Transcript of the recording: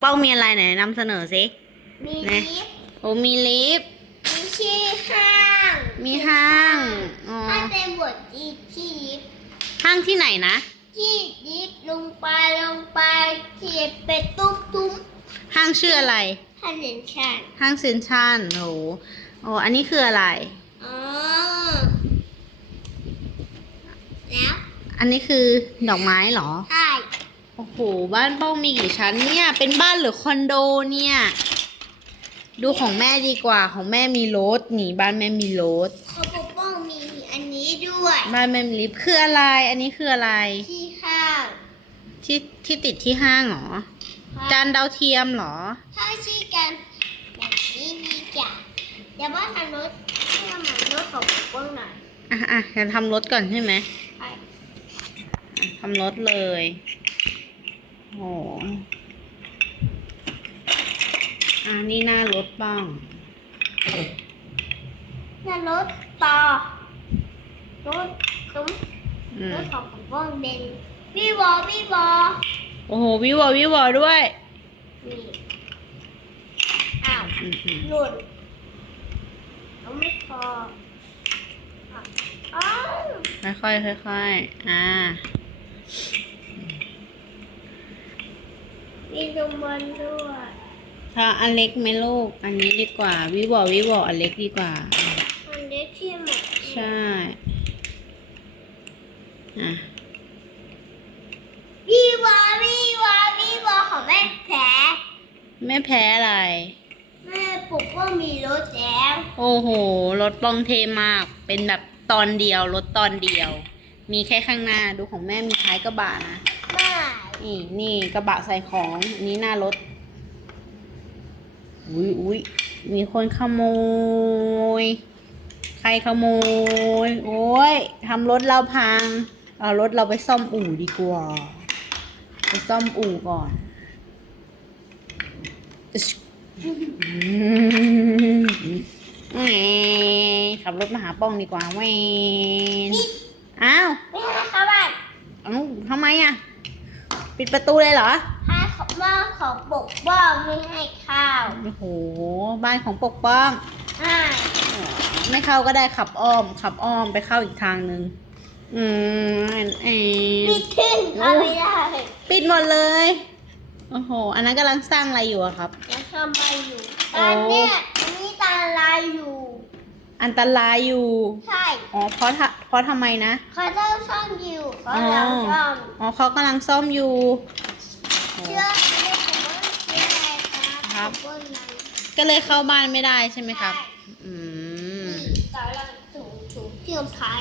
เป้ามีอะไรไหนนำเสนอสิ มีนะลิฟต์โอ้มีลิฟต์ มีชื่อห้าง มีห้างอ๋อถ้าเป็นบทที่ที่ลิฟต์ห้างที่ไหนนะ ที่ลิฟต์ลงไปลงไปเขียนเป็นตุ้มตุ้มห้างชื่ออะไรถ้าเห็นฉันห้างเซนชันโอ้โหโอ้อันนี้คืออะไร อ๋อ แล้ว อันนี้คือดอกไม้เหรอ ใช่โอ้โหบ้านเป้ามีกี่ชั้นเนี่ย เป็นบ้านหรือคอนโดเนี่ย ดูของแม่ดีกว่าของแม่มีรถนี่บ้านแม่มีรถเขาปกป้องมีอันนี้ด้วยบ้านแม่มีลิฟต์คืออะไร อันนี้คืออะไร ที่ห้างที่ที่ติดที่ห้างเหรอจานดาวเทียมเหรอถ้าชื่อกันแบบนี้มีจ้ะเดี๋ยวว่าทำรถให้ทำรถของปกป้องหน่อยอะอะจะทำรถก่อนใช่ไหมใช่อะทำรถเลย โอ้โหอะนี่หน้ารถบ้างนั่นรถต่อรถตุ้มอืรมถของปกป้องเป็นวิวอวิวอโอ้โห วิวอวิวอด้วยนี่อ้าวอืมอืมหล่นเอาไม่พออะอ้าวค่อยๆค่อยๆอ่า มีนมบอลด้วยถ้าอันเล็กไหมลูก อันนี้ดีกว่า วิวอวิวออันเล็กดีกว่ามันเล็กที่หมดใช่อะวิวอวิวอวิวอของแม่แผลไม่แพ้อะไร แม่ปลุกว่ามีรถแล้วโอ้โห รถปองเทมาก เป็นแบบตอนเดียว รถตอนเดียว มีแค่ข้างหน้า ดูของแม่มีท้ายกระบะนะไม่ นี่นี่กระบะใส่ของอันนี้หน้ารถ อุ้ยอุ้ยมีคนขโมย ใครขโมย โอ้ยทำรถเราพัง เอารถเราไปซ่อมอู่ดีกว่า ไปซ่อมอู่ก่อนอึ๊ชอืมแหมขับรถมาหาป้องดีกว่าแหวนอ้าว ไม่ให้เข้าบ้านเอ้าทำไมอะ ปิดประตูเลยเหรอให้เขาว่าเขาปกป้องไม่ให้เข้าวโอ้โห บ้านของปกป้อง ใช่ไม่เข้าก็ได้ขับอ้อม ขับอ้อมไปเข้าอีกทางหนึ่งอืมเอปิดขึ้นเข้าไม่ได้ปิดหมดเลย โอ้โห อันนั้นกำลังสร้างอะไรอยู่อะครับ ยังทำไปอยู่ตอนเนี้ยอันนี้ตาลายอยู่ อันตรายอยู่ ใช่อ๋อเพราะทะเพราะทำไมนะ เขาต้องซ่อมอยู่เขาเราซ่อมอ๋อเขากำลังซ่อมอยู่โอ้เชื่อไม่ได้ผมว่าเชื่ออะไรคครัรับผมว่ามันก็เลยเข้าบ้านไม่ได้ใช่ไหมครับใช่อืมตอนเราถูกถูกเที่ยวพาย